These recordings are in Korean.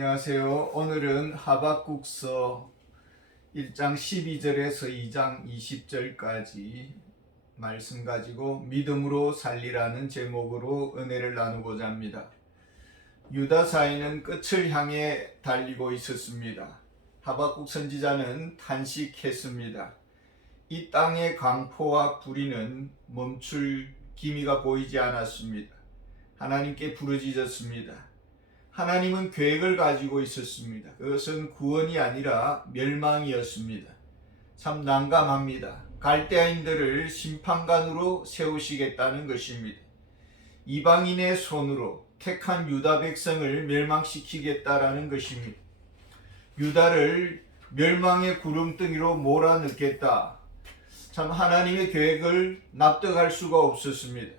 안녕하세요. 오늘은 하박국서 1장 12절에서 2장 20절까지 말씀 가지고 믿음으로 살리라는 제목으로 은혜를 나누고자 합니다. 유다 사회는 끝을 향해 달리고 있었습니다. 하박국 선지자는 탄식했습니다. 이 땅의 강포와 불의는 멈출 기미가 보이지 않았습니다. 하나님께 부르짖었습니다. 하나님은 계획을 가지고 있었습니다. 그것은 구원이 아니라 멸망이었습니다. 참 난감합니다. 갈대아인들을 심판관으로 세우시겠다는 것입니다. 이방인의 손으로 택한 유다 백성을 멸망시키겠다라는 것입니다. 유다를 멸망의 구름덩이로 몰아넣겠다. 참 하나님의 계획을 납득할 수가 없었습니다.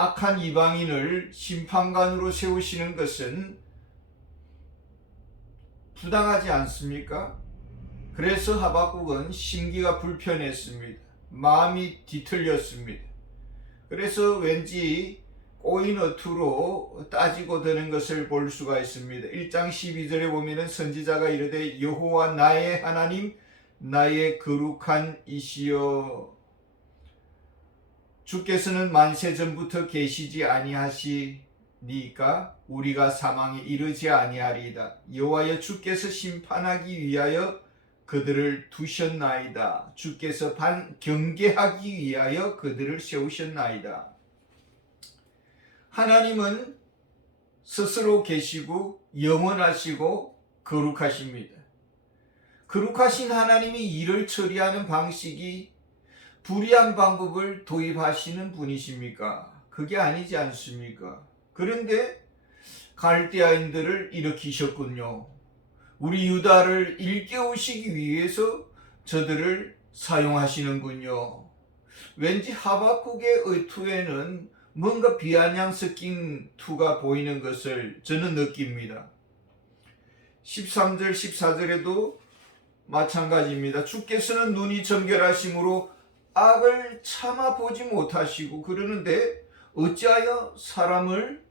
악한 이방인을 심판관으로 세우시는 것은 부당하지 않습니까? 그래서 하박국은 심기가 불편했습니다. 마음이 뒤틀렸습니다. 그래서 왠지 꼬인 어투로 따지고 드는 것을 볼 수가 있습니다. 1장 12절에 보면 선지자가 이르되 여호와 나의 하나님 나의 거룩한 이시여 주께서는 만세 전부터 계시지 아니하시니까 우리가 사망에 이르지 아니하리이다. 여호와여 주께서 심판하기 위하여 그들을 두셨나이다. 주께서 경계하기 위하여 그들을 세우셨나이다. 하나님은 스스로 계시고 영원하시고 거룩하십니다. 거룩하신 하나님이 일을 처리하는 방식이 불의한 방법을 도입하시는 분이십니까? 그게 아니지 않습니까? 그런데 갈대아인들을 일으키셨군요. 우리 유다를 일깨우시기 위해서 저들을 사용하시는군요. 왠지 하박국의 의투에는 뭔가 비아냥 섞인 투가 보이는 것을 저는 느낍니다. 13절 14절에도 마찬가지입니다. 주께서는 눈이 정결하심으로 악을 참아 보지 못하시고 그러는데 어찌하여 사람을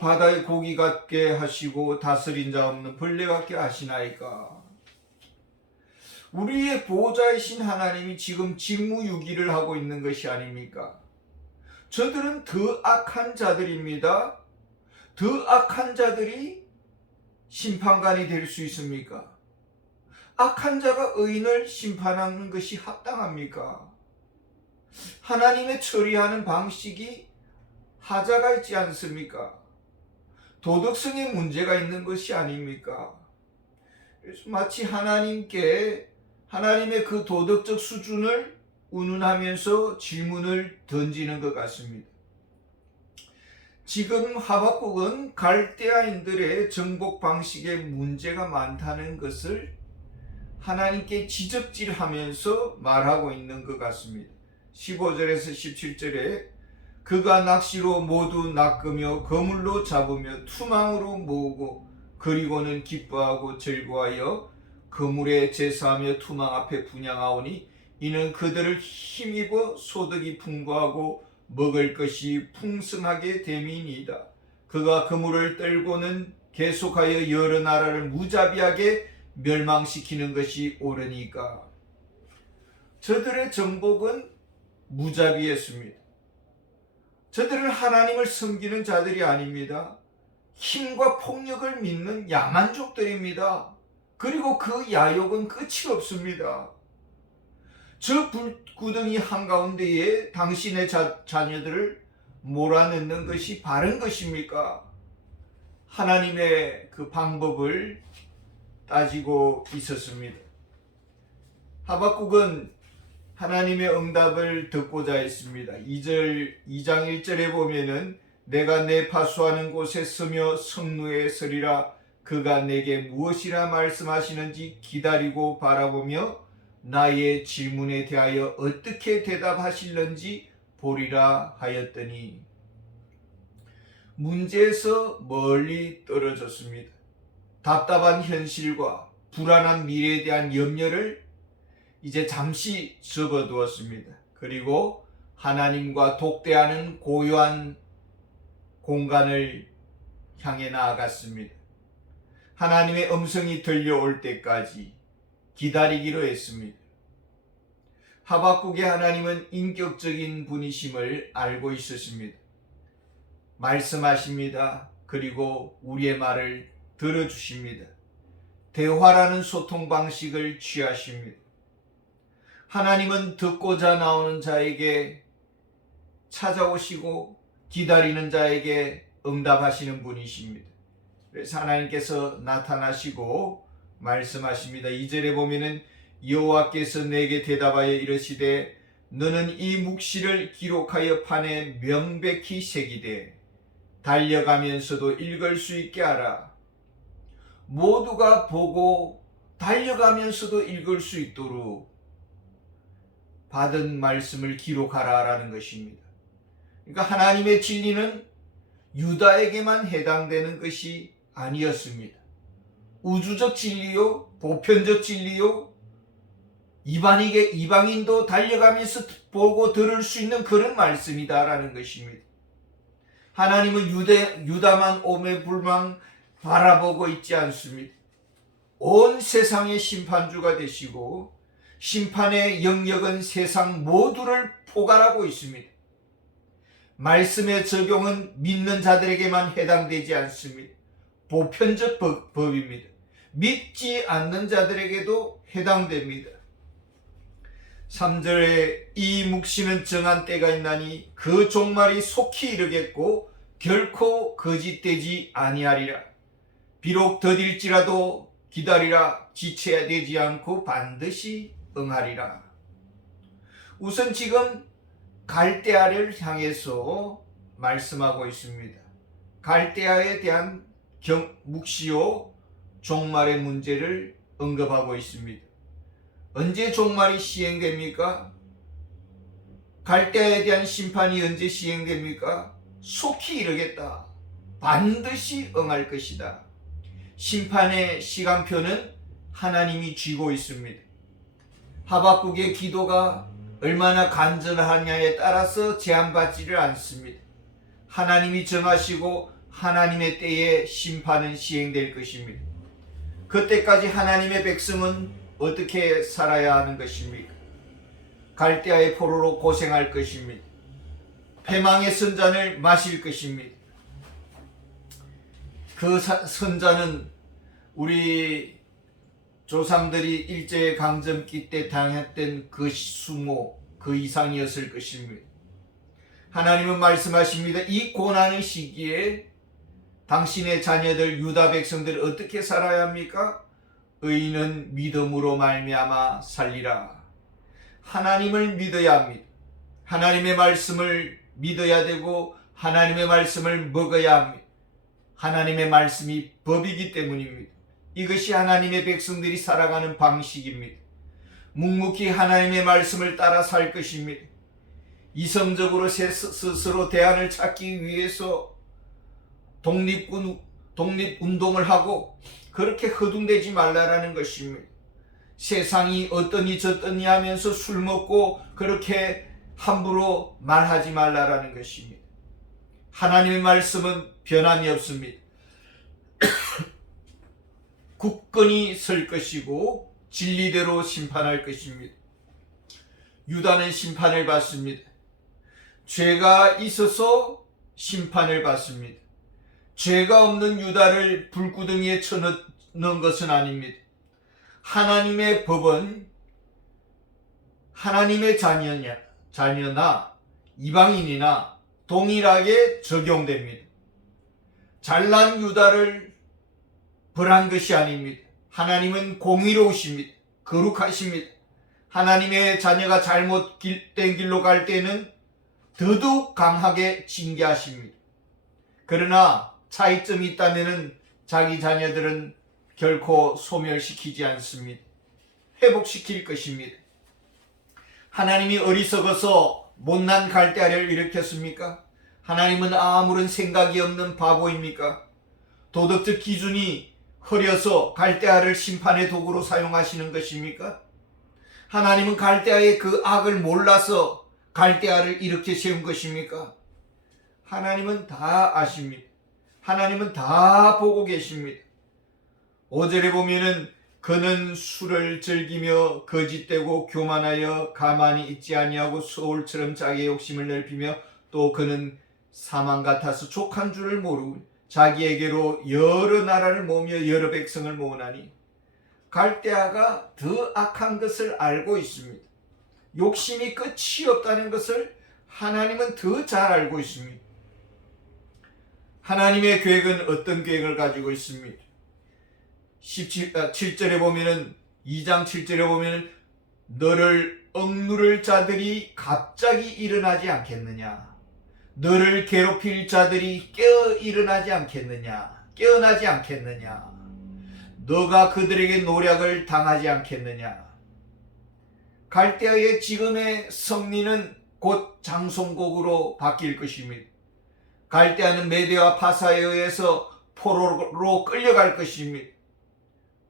바다의 고기 같게 하시고 다스린 자 없는 벌레 같게 하시나이까. 우리의 보호자이신 하나님이 지금 직무유기를 하고 있는 것이 아닙니까? 저들은 더 악한 자들입니다. 더 악한 자들이 심판관이 될 수 있습니까? 악한 자가 의인을 심판하는 것이 합당합니까? 하나님의 처리하는 방식이 하자가 있지 않습니까? 도덕성에 문제가 있는 것이 아닙니까? 그래서 마치 하나님께 하나님의 그 도덕적 수준을 운운하면서 질문을 던지는 것 같습니다. 지금 하박국은 갈대아인들의 정복 방식에 문제가 많다는 것을 하나님께 지적질하면서 말하고 있는 것 같습니다. 15절에서 17절에 그가 낚시로 모두 낚으며 거물로 잡으며 투망으로 모으고 그리고는 기뻐하고 즐거워하여 그물에 제사하며 투망 앞에 분향하오니 이는 그들을 힘입어 소득이 풍부하고 먹을 것이 풍성하게 됨이니이다. 그가 그물을 떨고는 계속하여 여러 나라를 무자비하게 멸망시키는 것이 옳으니까. 저들의 정복은 무자비했습니다. 저들은 하나님을 섬기는 자들이 아닙니다. 힘과 폭력을 믿는 야만족들입니다. 그리고 그 야욕은 끝이 없습니다. 저 불구덩이 한가운데에 당신의 자녀들을 몰아넣는 것이 바른 것입니까? 하나님의 그 방법을 따지고 있었습니다. 하박국은 하나님의 응답을 듣고자 했습니다. 2장 1절에 보면은 내가 내 파수하는 곳에 서며 성루에 서리라. 그가 내게 무엇이라 말씀하시는지 기다리고 바라보며 나의 질문에 대하여 어떻게 대답하실는지 보리라 하였더니 문제에서 멀리 떨어졌습니다. 답답한 현실과 불안한 미래에 대한 염려를 이제 잠시 접어두었습니다. 그리고 하나님과 독대하는 고요한 공간을 향해 나아갔습니다. 하나님의 음성이 들려올 때까지 기다리기로 했습니다. 하박국의 하나님은 인격적인 분이심을 알고 있었습니다. 말씀하십니다. 그리고 우리의 말을 들어주십니다. 대화라는 소통 방식을 취하십니다. 하나님은 듣고자 나오는 자에게 찾아오시고 기다리는 자에게 응답하시는 분이십니다. 그래서 하나님께서 나타나시고 말씀하십니다. 2절에 보면은 여호와께서 내게 대답하여 이르시되 너는 이 묵시를 기록하여 판에 명백히 새기되 달려가면서도 읽을 수 있게 하라. 모두가 보고 달려가면서도 읽을 수 있도록 받은 말씀을 기록하라라는 것입니다. 그러니까 하나님의 진리는 유다에게만 해당되는 것이 아니었습니다. 우주적 진리요, 보편적 진리요, 이방인도 달려가면서 보고 들을 수 있는 그런 말씀이다라는 것입니다. 하나님은 유다만 오매불망 바라보고 있지 않습니다. 온 세상의 심판주가 되시고 심판의 영역은 세상 모두를 포괄하고 있습니다. 말씀의 적용은 믿는 자들에게만 해당되지 않습니다. 보편적 법입니다. 믿지 않는 자들에게도 해당됩니다. 3절에 이 묵시는 정한 때가 있나니 그 종말이 속히 이르겠고 결코 거짓되지 아니하리라. 비록 더딜지라도 기다리라. 지체되지 않고 반드시 응하리라. 우선 지금 갈대아를 향해서 말씀하고 있습니다. 갈대아에 대한 묵시요 종말의 문제를 언급하고 있습니다. 언제 종말이 시행됩니까? 갈대아에 대한 심판이 언제 시행됩니까? 속히 이르겠다. 반드시 응할 것이다. 심판의 시간표는 하나님이 쥐고 있습니다. 하박국의 기도가 얼마나 간절하냐에 따라서 제한받지를 않습니다. 하나님이 정하시고 하나님의 때에 심판은 시행될 것입니다. 그때까지 하나님의 백성은 어떻게 살아야 하는 것입니까? 갈대아의 포로로 고생할 것입니다. 패망의 선잔을 마실 것입니다. 그 선잔은 우리 조상들이 일제강점기 때 당했던 그 수모, 그 이상이었을 것입니다. 하나님은 말씀하십니다. 이 고난의 시기에 당신의 자녀들 유다 백성들 어떻게 살아야 합니까? 의인은 믿음으로 말미암아 살리라. 하나님을 믿어야 합니다. 하나님의 말씀을 믿어야 되고 하나님의 말씀을 먹어야 합니다. 하나님의 말씀이 법이기 때문입니다. 이것이 하나님의 백성들이 살아가는 방식입니다. 묵묵히 하나님의 말씀을 따라 살 것입니다. 이성적으로 스스로 대안을 찾기 위해서 독립운동을 하고 그렇게 허둥대지 말라라는 것입니다. 세상이 어떠니 저떠니 하면서 술 먹고 그렇게 함부로 말하지 말라라는 것입니다. 하나님의 말씀은 변함이 없습니다. 굳건히 설 것이고 진리대로 심판할 것입니다. 유다는 심판을 받습니다. 죄가 있어서 심판을 받습니다. 죄가 없는 유다를 불구덩이에 쳐넣는 것은 아닙니다. 하나님의 법은 하나님의 자녀나 이방인이나 동일하게 적용됩니다. 잘난 유다를 벌한 것이 아닙니다. 하나님은 공의로우십니다. 거룩하십니다. 하나님의 자녀가 잘못된 길로 갈 때는 더더욱 강하게 징계하십니다. 그러나 차이점이 있다면 자기 자녀들은 결코 소멸시키지 않습니다. 회복시킬 것입니다. 하나님이 어리석어서 못난 갈대아를 일으켰습니까? 하나님은 아무런 생각이 없는 바보입니까? 도덕적 기준이 흐려서 갈대아를 심판의 도구로 사용하시는 것입니까? 하나님은 갈대아의 그 악을 몰라서 갈대아를 이렇게 세운 것입니까? 하나님은 다 아십니다. 하나님은 다 보고 계십니다. 5절에 보면은 그는 술을 즐기며 거짓되고 교만하여 가만히 있지 아니하고 소울처럼 자기의 욕심을 넓히며 또 그는 사망 같아서 족한 줄을 모르고 자기에게로 여러 나라를 모으며 여러 백성을 모으나니 갈대아가 더 악한 것을 알고 있습니다. 욕심이 끝이 없다는 것을 하나님은 더 잘 알고 있습니다. 하나님의 계획은 어떤 계획을 가지고 있습니다. 7절에 보면은 2장 7절에 보면은 너를 억누를 자들이 갑자기 일어나지 않겠느냐, 너를 괴롭힐 자들이 깨어나지 않겠느냐, 너가 그들에게 노략을 당하지 않겠느냐. 갈대아의 지금의 성리는 곧 장송곡으로 바뀔 것입니다. 갈대아는 메대와 파사에 의해서 포로로 끌려갈 것입니다.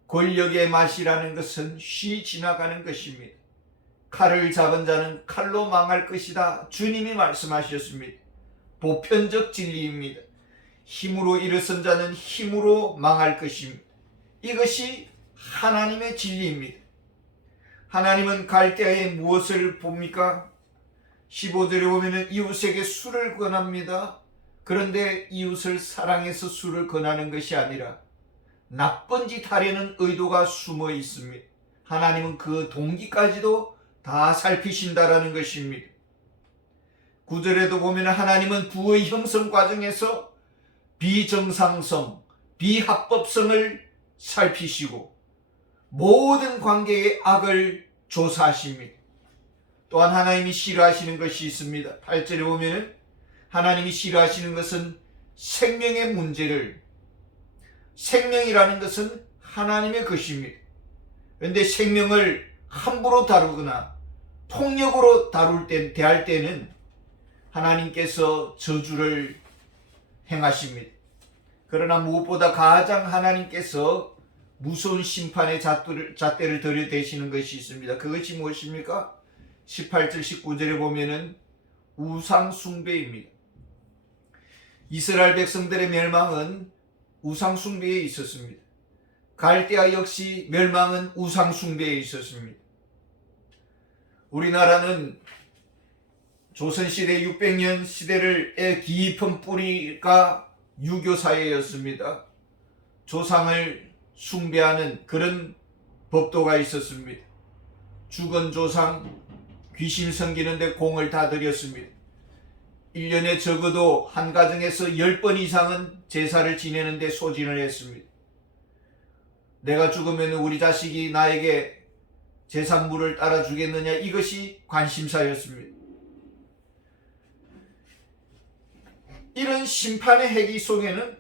권력의 맛이라는 것은 쉬 지나가는 것입니다. 칼을 잡은 자는 칼로 망할 것이다. 주님이 말씀하셨습니다. 보편적 진리입니다. 힘으로 일어선 자는 힘으로 망할 것입니다. 이것이 하나님의 진리입니다. 하나님은 갈대아에 무엇을 봅니까? 15절에 보면 이웃에게 술을 권합니다. 그런데 이웃을 사랑해서 술을 권하는 것이 아니라 나쁜 짓 하려는 의도가 숨어 있습니다. 하나님은 그 동기까지도 다 살피신다라는 것입니다. 9절에도 보면 하나님은 부의 형성 과정에서 비정상성, 비합법성을 살피시고 모든 관계의 악을 조사하십니다. 또한 하나님이 싫어하시는 것이 있습니다. 8절에 보면 하나님이 싫어하시는 것은 생명의 문제를, 생명이라는 것은 하나님의 것입니다. 그런데 생명을 함부로 다루거나 폭력으로 대할 때는 하나님께서 저주를 행하십니다. 그러나 무엇보다 가장 하나님께서 무서운 심판의 잣대를 들이대시는 것이 있습니다. 그것이 무엇입니까? 18절 19절에 보면은 우상 숭배입니다. 이스라엘 백성들의 멸망은 우상 숭배에 있었습니다. 갈대아 역시 멸망은 우상 숭배에 있었습니다. 우리나라는 조선시대 600년 시대의 깊은 뿌리가 유교 사회였습니다. 조상을 숭배하는 그런 법도가 있었습니다. 죽은 조상 귀신 섬기는데 공을 다 들였습니다. 1년에 적어도 한 가정에서 10번 이상은 제사를 지내는데 소진을 했습니다. 내가 죽으면 우리 자식이 나에게 제산물을 따라 주겠느냐, 이것이 관심사였습니다. 이런 심판의 회기 속에는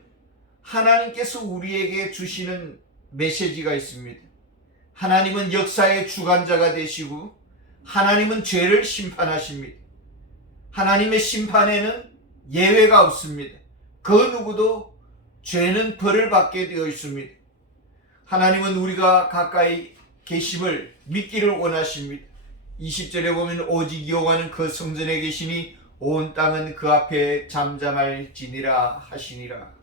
하나님께서 우리에게 주시는 메시지가 있습니다. 하나님은 역사의 주관자가 되시고 하나님은 죄를 심판하십니다. 하나님의 심판에는 예외가 없습니다. 그 누구도 죄는 벌을 받게 되어 있습니다. 하나님은 우리가 가까이 계심을 믿기를 원하십니다. 20절에 보면 오직 여호와는 그 성전에 계시니 온 땅은 그 앞에 잠잠할지니라 하시니라.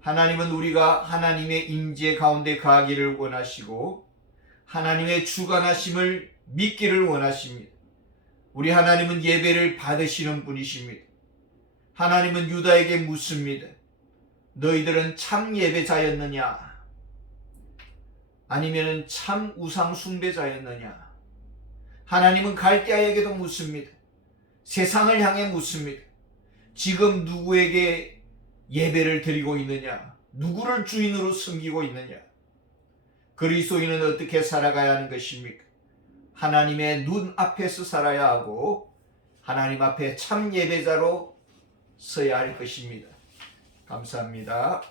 하나님은 우리가 하나님의 임재 가운데 거하기를 원하시고 하나님의 주관하심을 믿기를 원하십니다. 우리 하나님은 예배를 받으시는 분이십니다. 하나님은 유다에게 묻습니다. 너희들은 참 예배자였느냐? 아니면 참 우상 숭배자였느냐? 하나님은 갈대아에게도 묻습니다. 세상을 향해 묻습니다. 지금 누구에게 예배를 드리고 있느냐? 누구를 주인으로 섬기고 있느냐? 그리스도인은 어떻게 살아가야 하는 것입니까? 하나님의 눈 앞에서 살아야 하고 하나님 앞에 참 예배자로 서야 할 것입니다. 감사합니다.